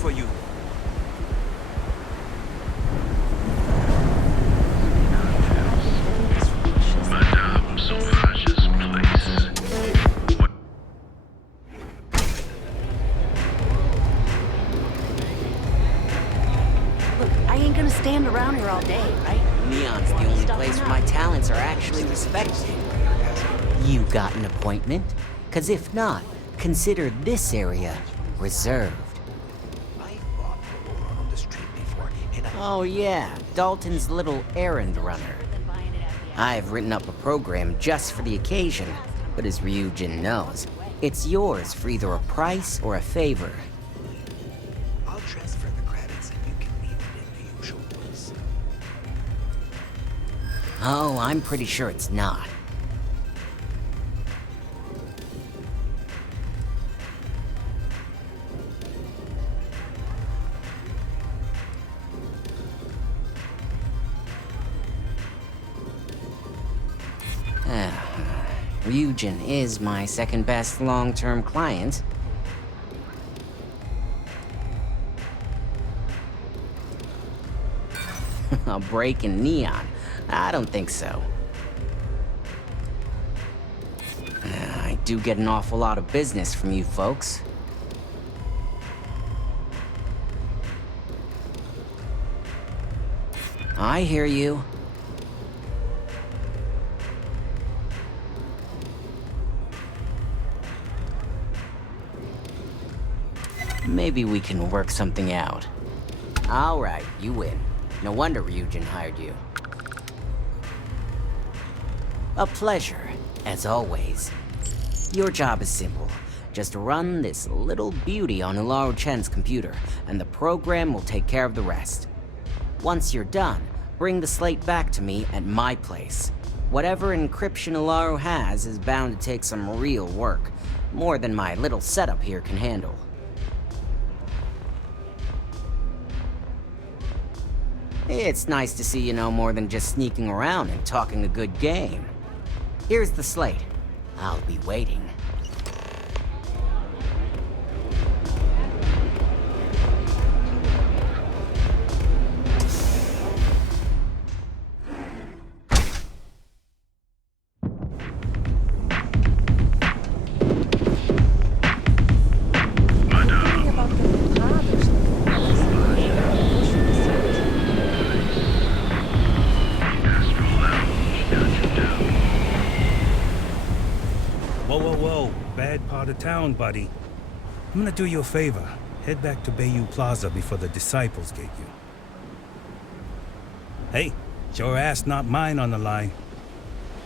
for you. Madame Sauvage's place. Look, I ain't gonna stand around here all day, right? Neon's the only place where my talents are actually respected. You got an appointment? 'Cause if not, consider this area reserved. Oh yeah, Dalton's little errand runner. I've written up a program just for the occasion, but as Ryujin knows, it's yours for either a price or a favor. I'll transfer the credits and you can leave it in the usual place. Oh, I'm pretty sure it's not. Ryujin is my second best long-term client. A break in Neon? I don't think so. I do get an awful lot of business from you folks. I hear you. Maybe we can work something out. All right, you win. No wonder Ryujin hired you. A pleasure, as always. Your job is simple. Just run this little beauty on Ularu Chen's computer, and the program will take care of the rest. Once you're done, bring the slate back to me at my place. Whatever encryption Ularu has is bound to take some real work, more than my little setup here can handle. It's nice to see you know more than just sneaking around and talking a good game. Here's the slate. I'll be waiting. Whoa. Bad part of town, buddy. I'm gonna do you a favor. Head back to Bayou Plaza before the disciples get you. Hey, it's your ass, not mine on the line.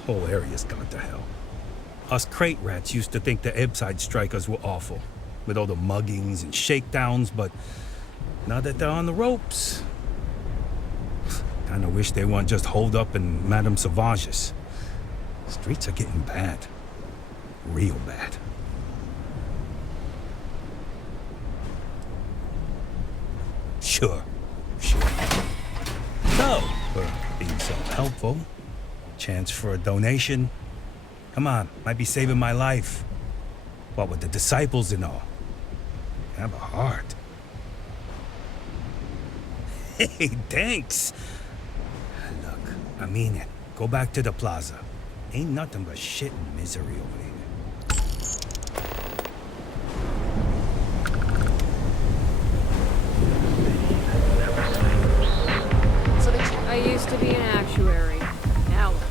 Whole area's gone to hell. Us crate rats used to think the Ebbside strikers were awful, with all the muggings and shakedowns, but now that they're on the ropes, kinda wish they weren't just holed up in Madame Sauvage's. Streets are getting bad. Real bad. Sure. So, for being so helpful, chance for a donation. Come on, might be saving my life. What with the disciples and all. Have a heart. Hey, thanks. Look, I mean it. Go back to the plaza. Ain't nothing but shit and misery over here. I used to be an actuary. Now what?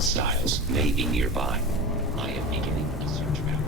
Hostiles may be nearby. I am beginning a search map.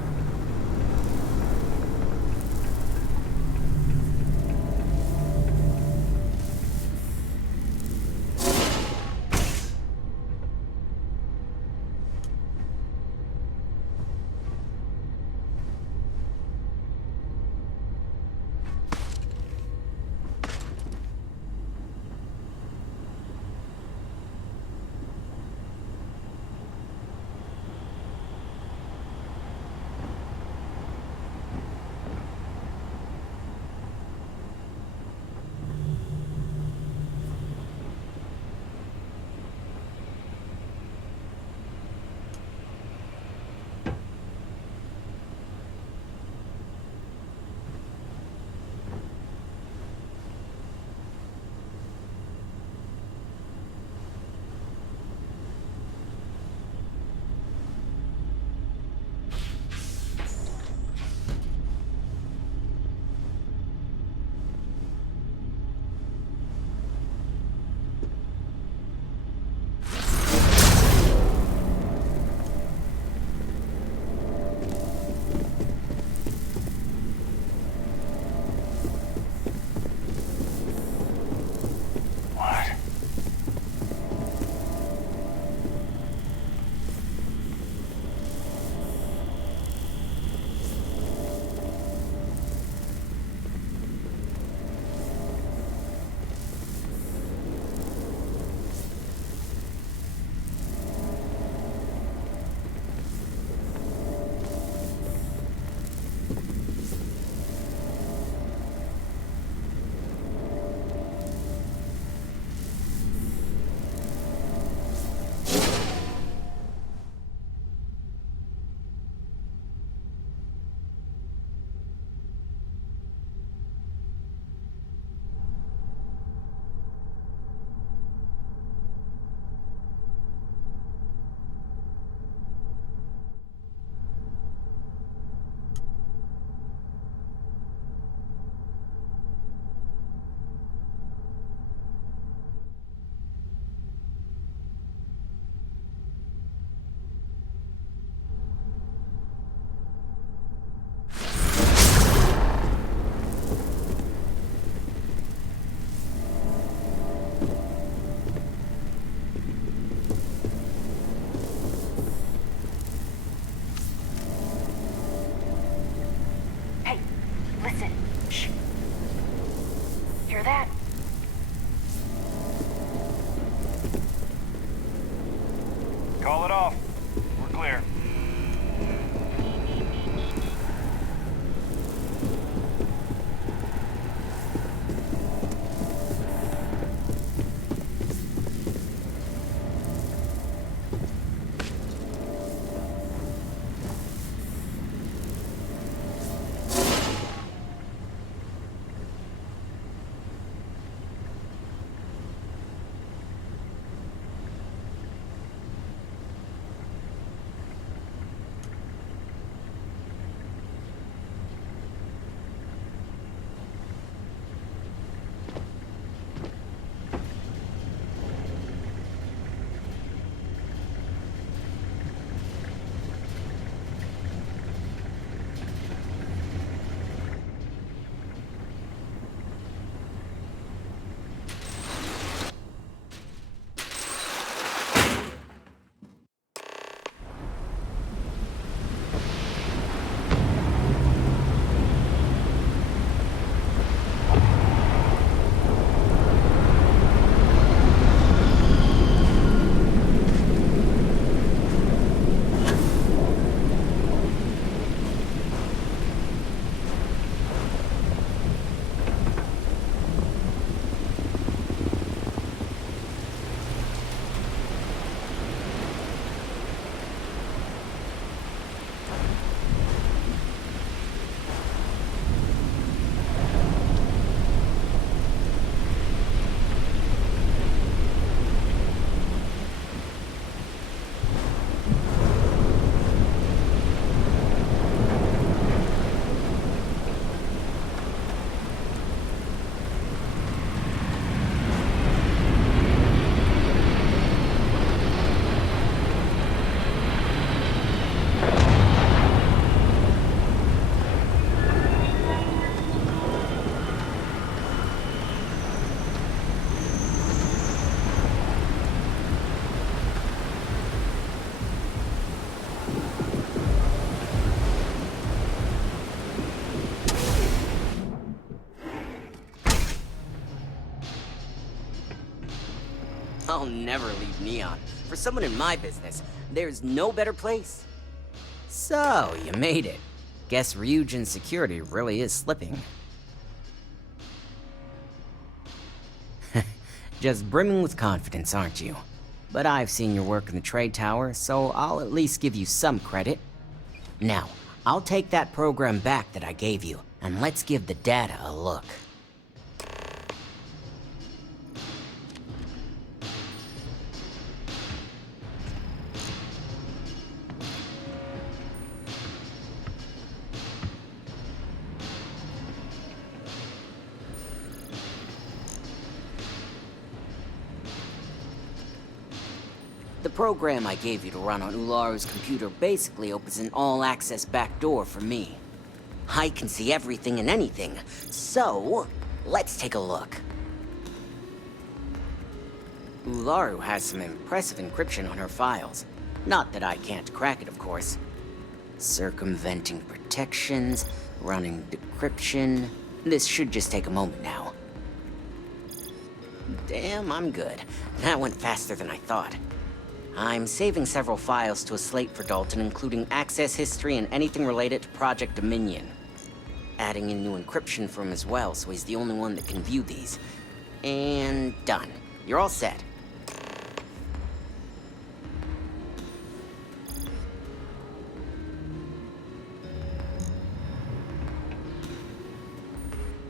never leave Neon. For someone in my business, there's no better place. So, you made it. Guess Ryujin's security really is slipping. Just brimming with confidence, aren't you? But I've seen your work in the trade tower, so I'll at least give you some credit. Now, I'll take that program back that I gave you, and let's give the data a look. The program I gave you to run on Ularu's computer basically opens an all-access backdoor for me. I can see everything and anything, so let's take a look. Ularu has some impressive encryption on her files. Not that I can't crack it, of course. Circumventing protections, running decryption. This should just take a moment now. Damn, I'm good. That went faster than I thought. I'm saving several files to a slate for Dalton, including access history and anything related to Project Dominion. Adding in new encryption for him as well, so he's the only one that can view these. And done. You're all set.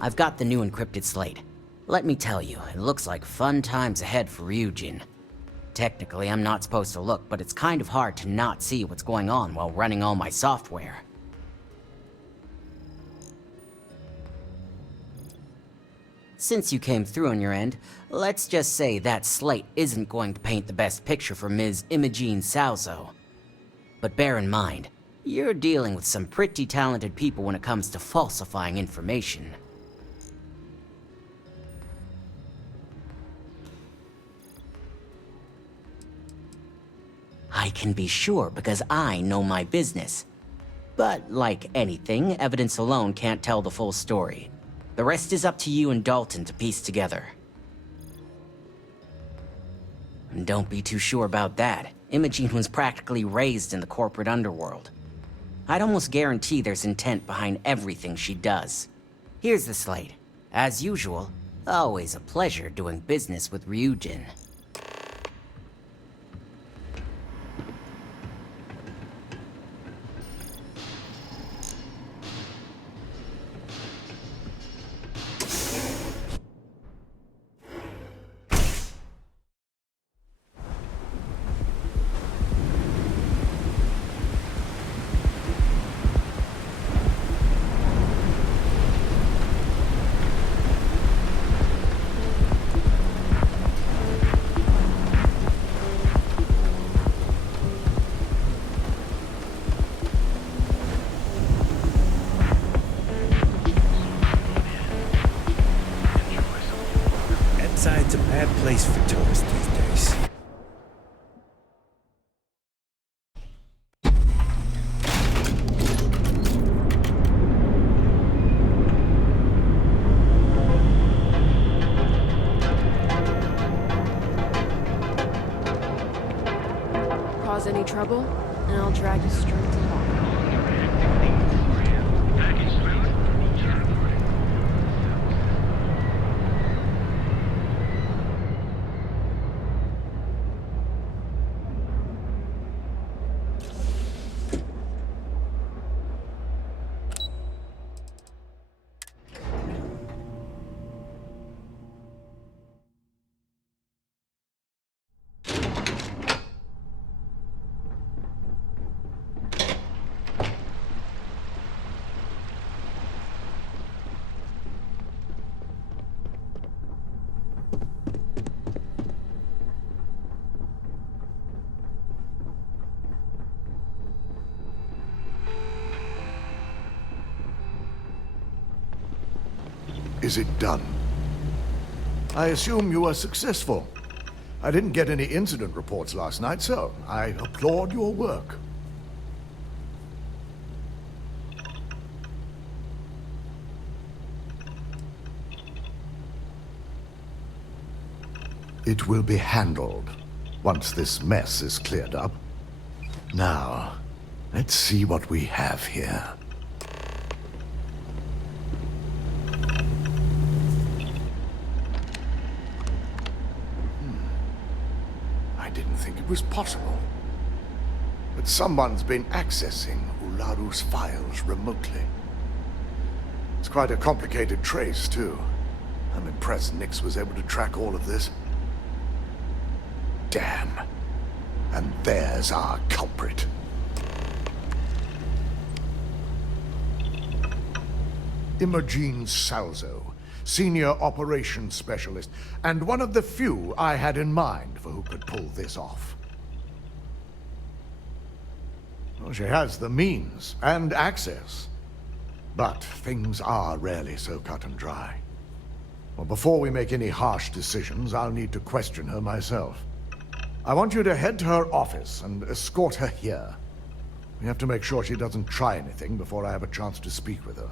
I've got the new encrypted slate. Let me tell you, it looks like fun times ahead for Ryujin. Technically, I'm not supposed to look, but it's kind of hard to not see what's going on while running all my software. Since you came through on your end, let's just say that slate isn't going to paint the best picture for Ms. Imogene Salzo. But bear in mind, you're dealing with some pretty talented people when it comes to falsifying information. I can be sure because I know my business. But like anything, evidence alone can't tell the full story. The rest is up to you and Dalton to piece together. And don't be too sure about that. Imogene was practically raised in the corporate underworld. I'd almost guarantee there's intent behind everything she does. Here's the slate. As usual, always a pleasure doing business with Ryujin. It's a bad place for tourists these days. Cause any trouble, and I'll drag you straight to law. Is it done? I assume you were successful. I didn't get any incident reports last night, so I applaud your work. It will be handled. once this mess is cleared up. Now, let's see what we have here. I didn't think it was possible. But someone's been accessing Ularu's files remotely. It's quite a complicated trace, too. I'm impressed Nix was able to track all of this. Damn. And there's our culprit. Imogene Salzo, Senior Operations Specialist, and one of the few I had in mind for who could pull this off. Well, she has the means and access. But things are rarely so cut and dry. Well, before we make any harsh decisions, I'll need to question her myself. I want you to head to her office and escort her here. We have to make sure she doesn't try anything before I have a chance to speak with her.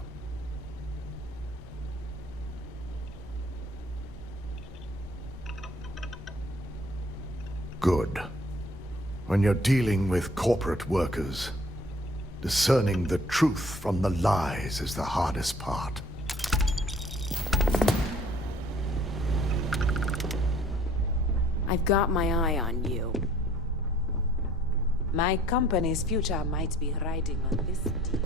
Good. When you're dealing with corporate workers, discerning the truth from the lies is the hardest part. I've got my eye on you. My company's future might be riding on this deal.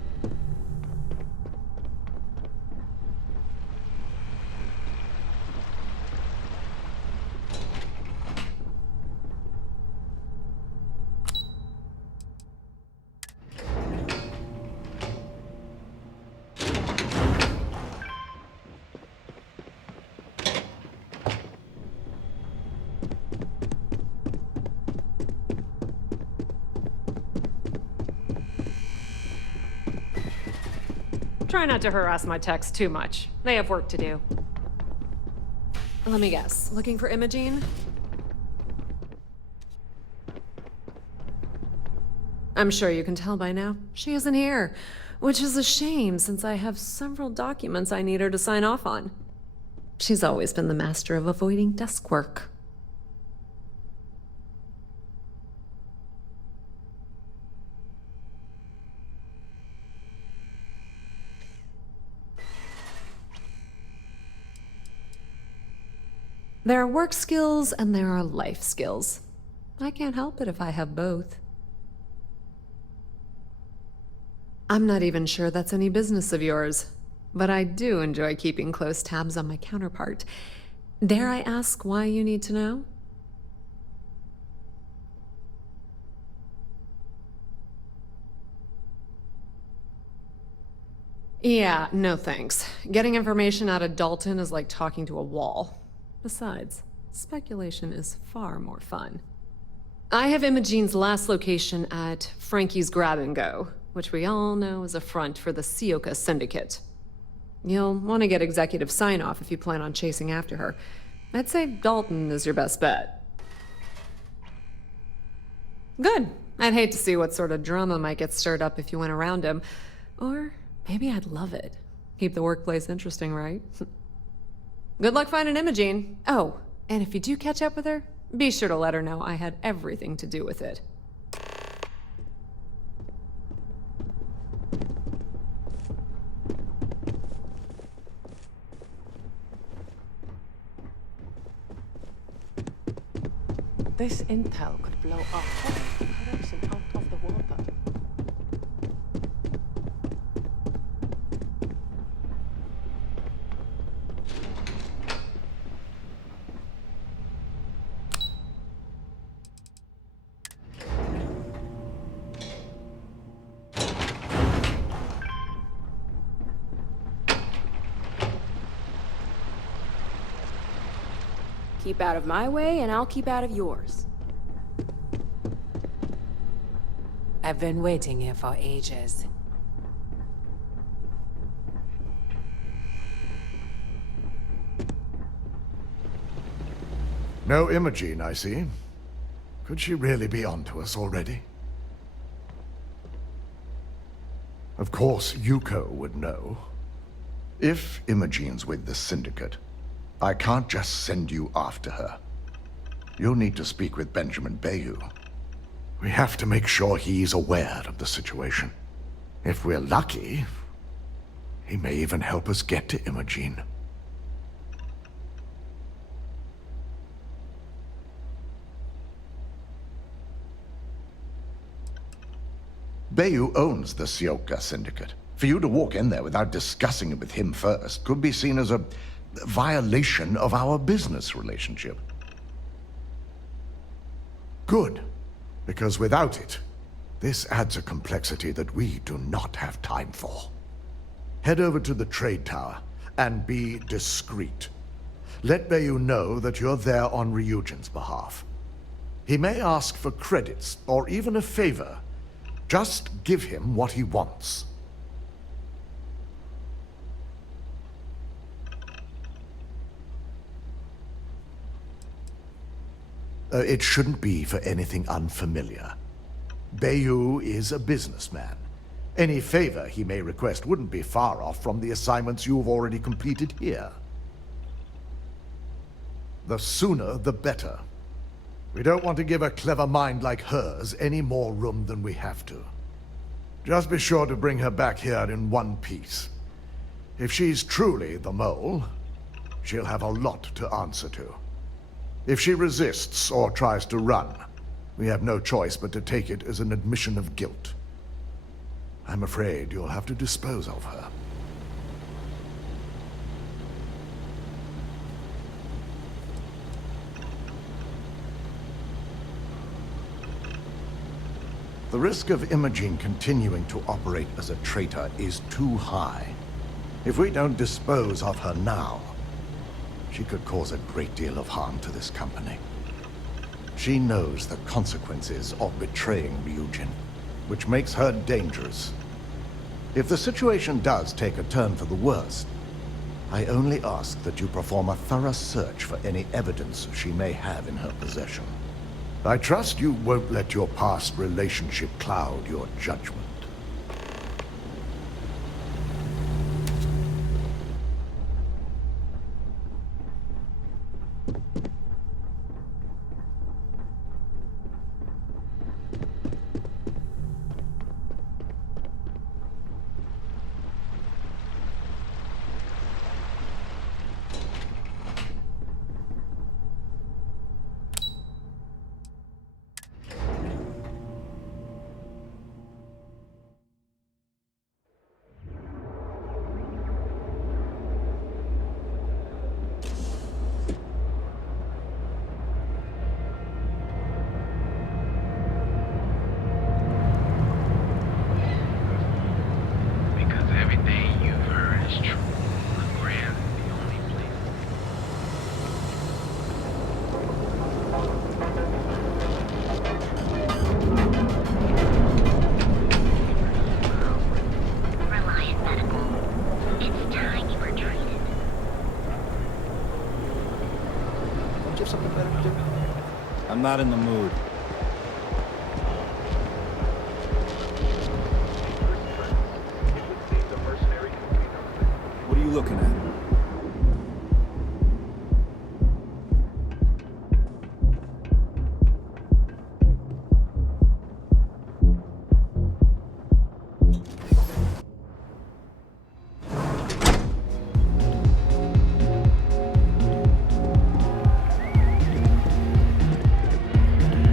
Try not to harass my techs too much. They have work to do. Let me guess. Looking for Imogene? I'm sure you can tell by now. She isn't here, which is a shame since I have several documents I need her to sign off on. She's always been the master of avoiding desk work. There are work skills and there are life skills. I can't help it if I have both. I'm not even sure that's any business of yours, but I do enjoy keeping close tabs on my counterpart. Dare I ask why you need to know? Yeah, no thanks. Getting information out of Dalton is like talking to a wall. Besides, speculation is far more fun. I have Imogene's last location at Frankie's Grab and Go, which we all know is a front for the Sioka Syndicate. You'll want to get executive sign-off if you plan on chasing after her. I'd say Dalton is your best bet. Good. I'd hate to see what sort of drama might get stirred up if you went around him. Or maybe I'd love it. Keep the workplace interesting, right? Good luck finding Imogene. Oh, and if you do catch up with her, be sure to let her know I had everything to do with it. This intel could blow a whole operation out of the water. Keep out of my way, and I'll keep out of yours. I've been waiting here for ages. No Imogene, I see. Could she really be onto us already? Of course, Yuko would know. If Imogene's with the Syndicate, I can't just send you after her. you'll need to speak with Benjamin Bayou. We have to make sure he's aware of the situation. If we're lucky, he may even help us get to Imogene. Bayou owns the Sioka Syndicate. For you to walk in there without discussing it with him first could be seen as a violation of our business relationship. Good, because without it, this adds a complexity that we do not have time for. Head over to the trade tower and be discreet. Let Bayou know that you're there on Ryujin's behalf. He may ask for credits or even a favor. Just give him what he wants. It shouldn't be for anything unfamiliar. Bayou is a businessman. Any favor he may request wouldn't be far off from the assignments you've already completed here. The sooner, the better. We don't want to give a clever mind like hers any more room than we have to. Just be sure to bring her back here in one piece. If she's truly the mole, she'll have a lot to answer to. If she resists or tries to run, we have no choice but to take it as an admission of guilt. I'm afraid you'll have to dispose of her. The risk of Imogene continuing to operate as a traitor is too high. If we don't dispose of her now, she could cause a great deal of harm to this company. She knows the consequences of betraying Ryujin, which makes her dangerous. If the situation does take a turn for the worse, I only ask that you perform a thorough search for any evidence she may have in her possession. I trust you won't let your past relationship cloud your judgment. Because everything you've heard is true. The Grand is the only place. Reliant Medical. It's time you were treated. Don't you have something better to do? I'm not in the mood. What are you looking at?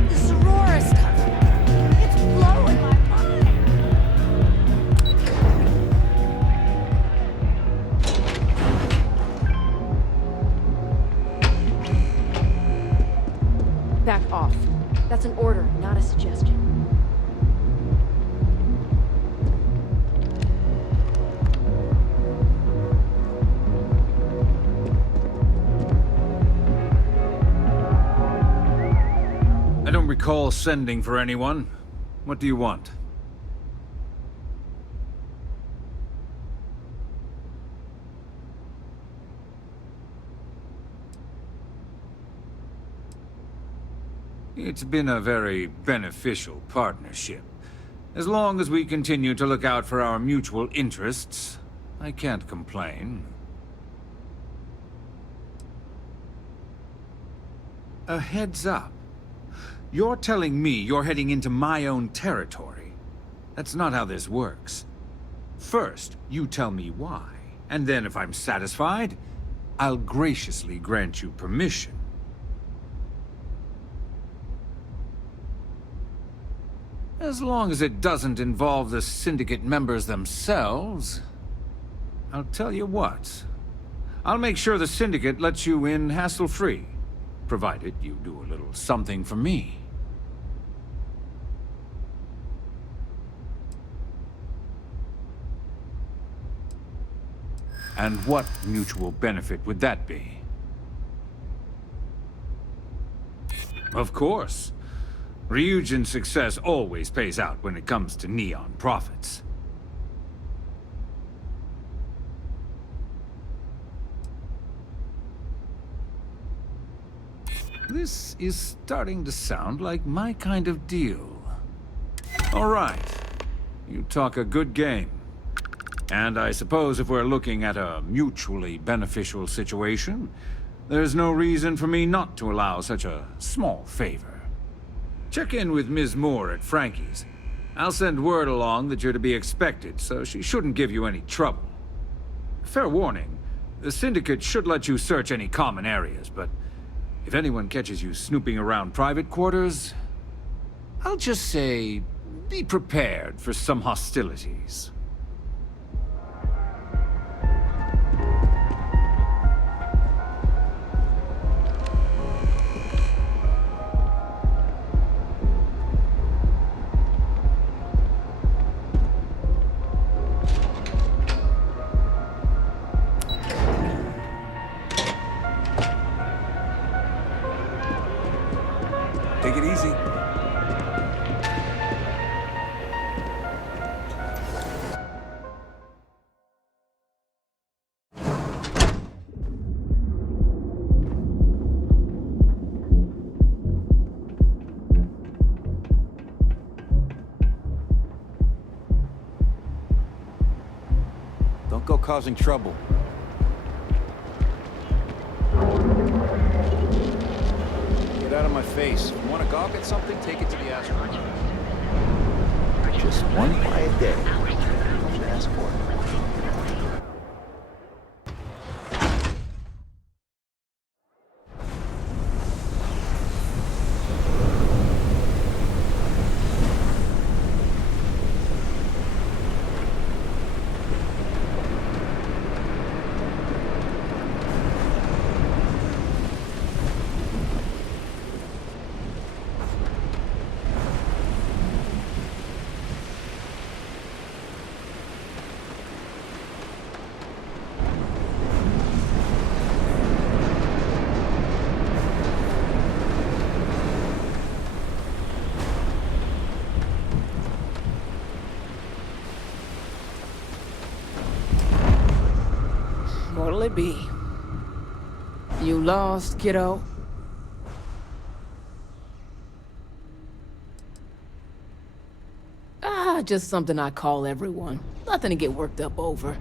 This Aurora stuff. It's blowing my mind. Back off. That's an order, not a suggestion. I don't recall sending for anyone. What do you want? It's been a very beneficial partnership. As long as we continue to look out for our mutual interests, I can't complain. a heads up. You're telling me you're heading into my own territory. That's not how this works. First, you tell me why, and then if I'm satisfied, I'll graciously grant you permission. As long as it doesn't involve the Syndicate members themselves, I'll tell you what. I'll make sure the Syndicate lets you in hassle-free, provided you do a little something for me. And what mutual benefit would that be? Of course. Ryujin's success always pays out when it comes to neon profits. This is starting to sound like my kind of deal. All right. You talk a good game. And I suppose if we're looking at a mutually beneficial situation, there's no reason for me not to allow such a small favor. Check in with Ms. Moore at Frankie's. I'll send word along that you're to be expected, so she shouldn't give you any trouble. Fair warning, the Syndicate should let you search any common areas, but if anyone catches you snooping around private quarters, I'll just say, be prepared for some hostilities. Take it easy. Don't go causing trouble. Get out of my face. If you want to gawk at something, take it to the asteroid. Just one quiet day. Should ask for it. What'll it be? You lost, kiddo? Just something I call everyone. Nothing to get worked up over.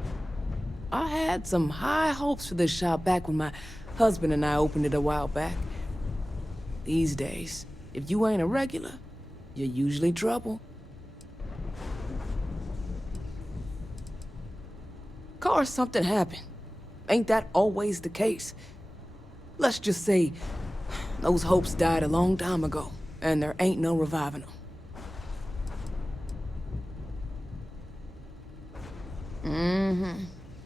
I had some high hopes for this shop back when my husband and I opened it a while back. These days, if you ain't a regular, you're usually trouble. Course, something happened. Ain't that always the case? Let's just say, those hopes died a long time ago, and there ain't no reviving them.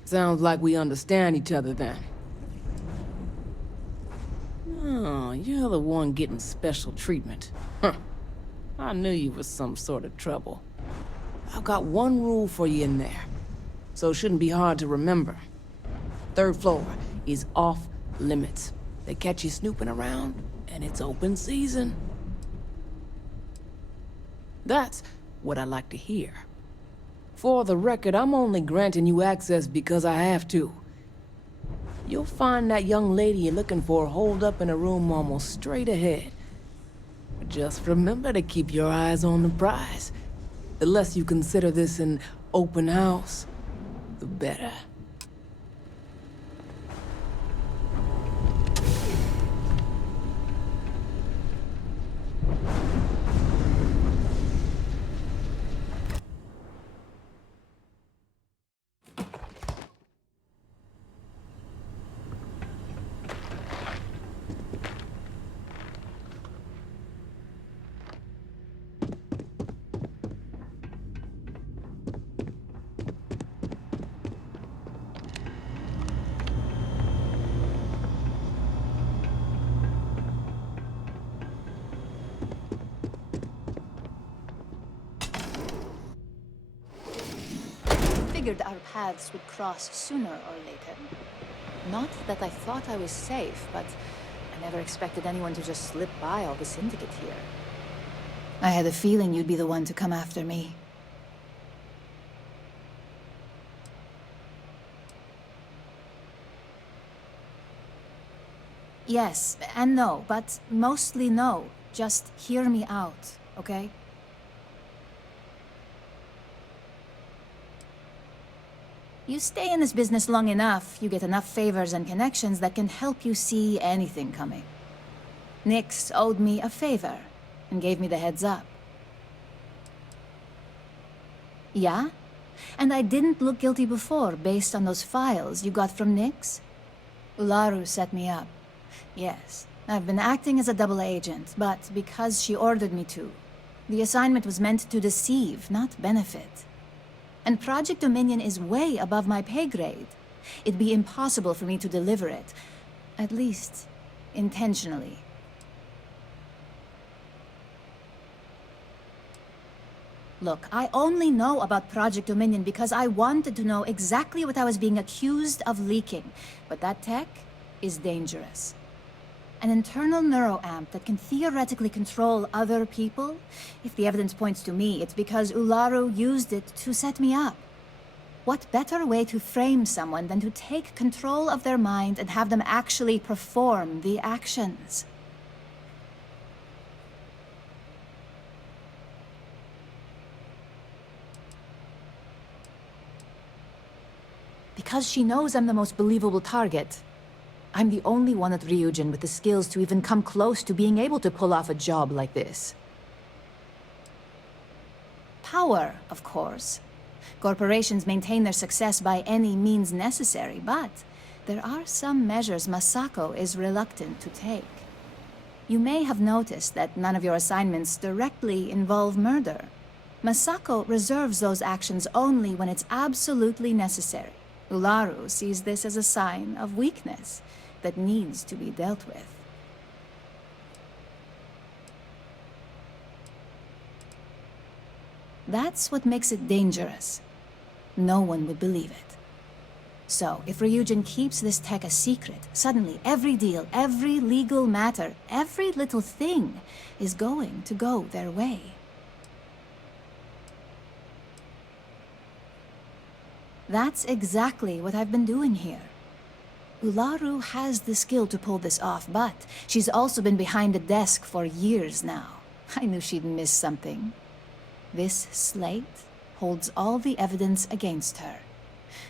Sounds like we understand each other then. Oh, you're the one getting special treatment. Huh. I knew you was some sort of trouble. I've got one rule for you in there, so it shouldn't be hard to remember. 3rd floor is off limits. They catch you snooping around, and it's open season. That's what I like to hear. For the record, I'm only granting you access because I have to. You'll find that young lady you're looking for holed up in a room almost straight ahead. But just remember to keep your eyes on the prize. The less you consider this an open house, the better. figured our paths would cross sooner or later. Not that I thought I was safe, but I never expected anyone to just slip by all the Syndicate here. I had a feeling you'd be the one to come after me. Yes, and no, but mostly no. Just hear me out, okay? You stay in this business long enough, you get enough favors and connections that can help you see anything coming. Nyx owed me a favor, and gave me the heads up. Yeah? And I didn't look guilty before, based on those files you got from Nyx? Ularu set me up. Yes, I've been acting as a double agent, but because she ordered me to. The assignment was meant to deceive, not benefit. And Project Dominion is way above my pay grade. It'd be impossible for me to deliver it. At least, intentionally. Look, I only know about Project Dominion because I wanted to know exactly what I was being accused of leaking. But that tech is dangerous. An internal neuroamp that can theoretically control other people? If the evidence points to me, it's because Ularu used it to set me up. What better way to frame someone than to take control of their mind and have them actually perform the actions? Because she knows I'm the most believable target. I'm the only one at Ryujin with the skills to even come close to being able to pull off a job like this. Power, of course. Corporations maintain their success by any means necessary, but there are some measures Masako is reluctant to take. You may have noticed that none of your assignments directly involve murder. Masako reserves those actions only when it's absolutely necessary. Ularu sees this as a sign of weakness that needs to be dealt with. That's what makes it dangerous. No one would believe it. So, if Ryujin keeps this tech a secret, suddenly every deal, every legal matter, every little thing is going to go their way. That's exactly what I've been doing here. Ularu has the skill to pull this off, but she's also been behind the desk for years now. I knew she'd miss something. This slate holds all the evidence against her.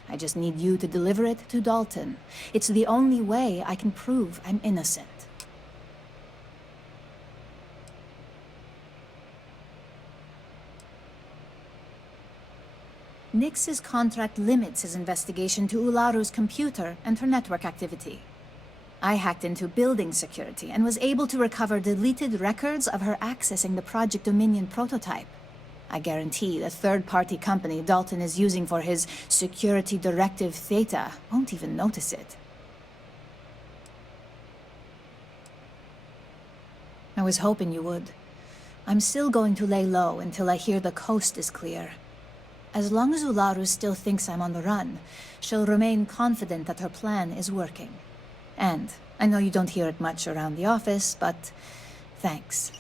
I just need you to deliver it to Dalton. It's the only way I can prove I'm innocent. Nyx's contract limits his investigation to Ularu's computer and her network activity. I hacked into building security and was able to recover deleted records of her accessing the Project Dominion prototype. I guarantee the third-party company Dalton is using for his security directive Theta won't even notice it. I was hoping you would. I'm still going to lay low until I hear the coast is clear. As long as Ularu still thinks I'm on the run, she'll remain confident that her plan is working. And I know you don't hear it much around the office, but thanks.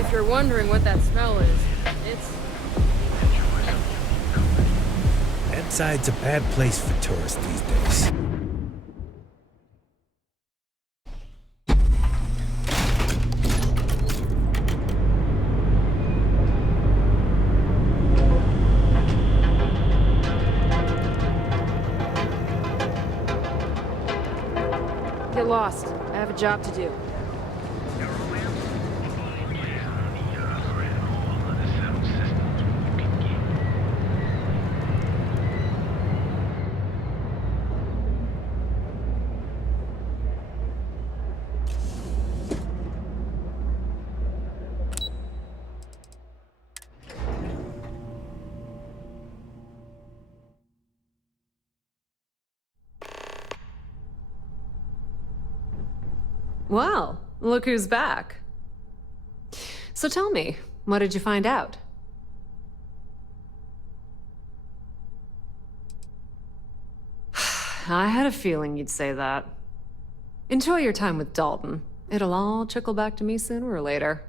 If you're wondering what that smell is, it's... Ebbside's a bad place for tourists these days. Get lost. I have a job to do. Well, look who's back. So tell me, what did you find out? I had a feeling you'd say that. Enjoy your time with Dalton. It'll all trickle back to me sooner or later.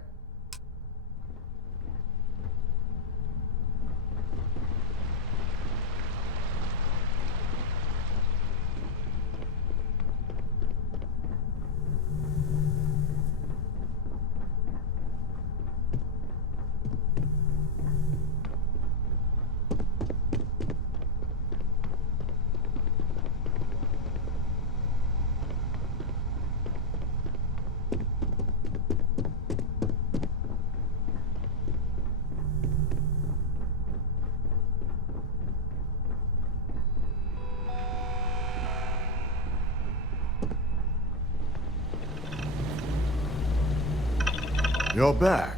You're back.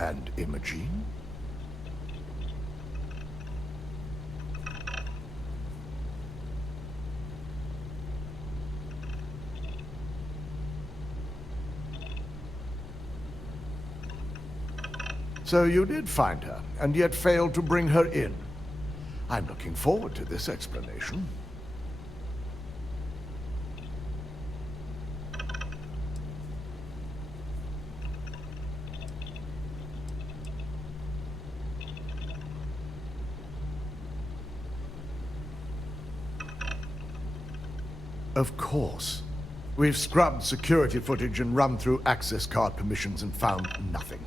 And Imogene? So you did find her, and yet failed to bring her in. I'm looking forward to this explanation. Of course. We've scrubbed security footage and run through access card permissions and found nothing.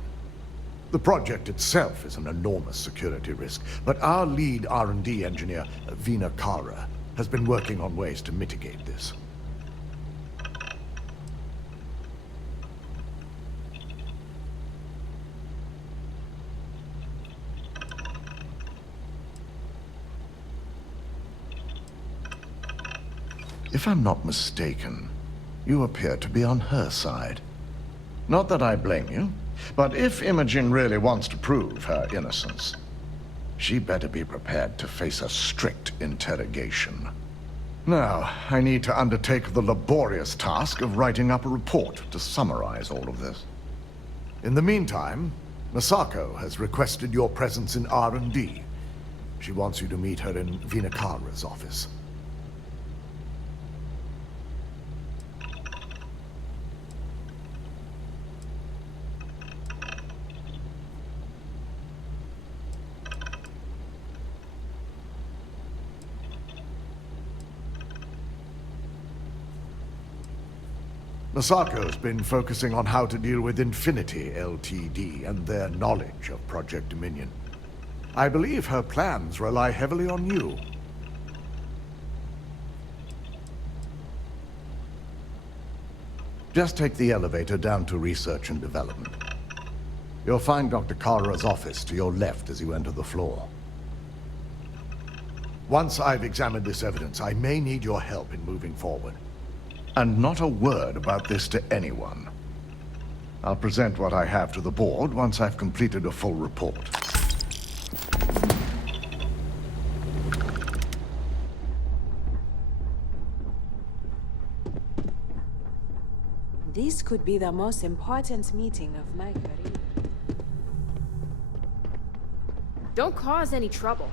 The project itself is an enormous security risk, but our lead R&D engineer, Vina Kara, has been working on ways to mitigate this. If I'm not mistaken, you appear to be on her side. Not that I blame you, but if Imogen really wants to prove her innocence, she better be prepared to face a strict interrogation. Now, I need to undertake the laborious task of writing up a report to summarize all of this. In the meantime, Masako has requested your presence in R&D. She wants you to meet her in Vinakara's office. Masako's been focusing on how to deal with Infinity Ltd. And their knowledge of Project Dominion. I believe her plans rely heavily on you. Just take the elevator down to Research and Development. You'll find Dr. Kara's office to your left as you enter the floor. Once I've examined this evidence, I may need your help in moving forward. And not a word about this to anyone. I'll present what I have to the board once I've completed a full report. This could be the most important meeting of my career. Don't cause any trouble.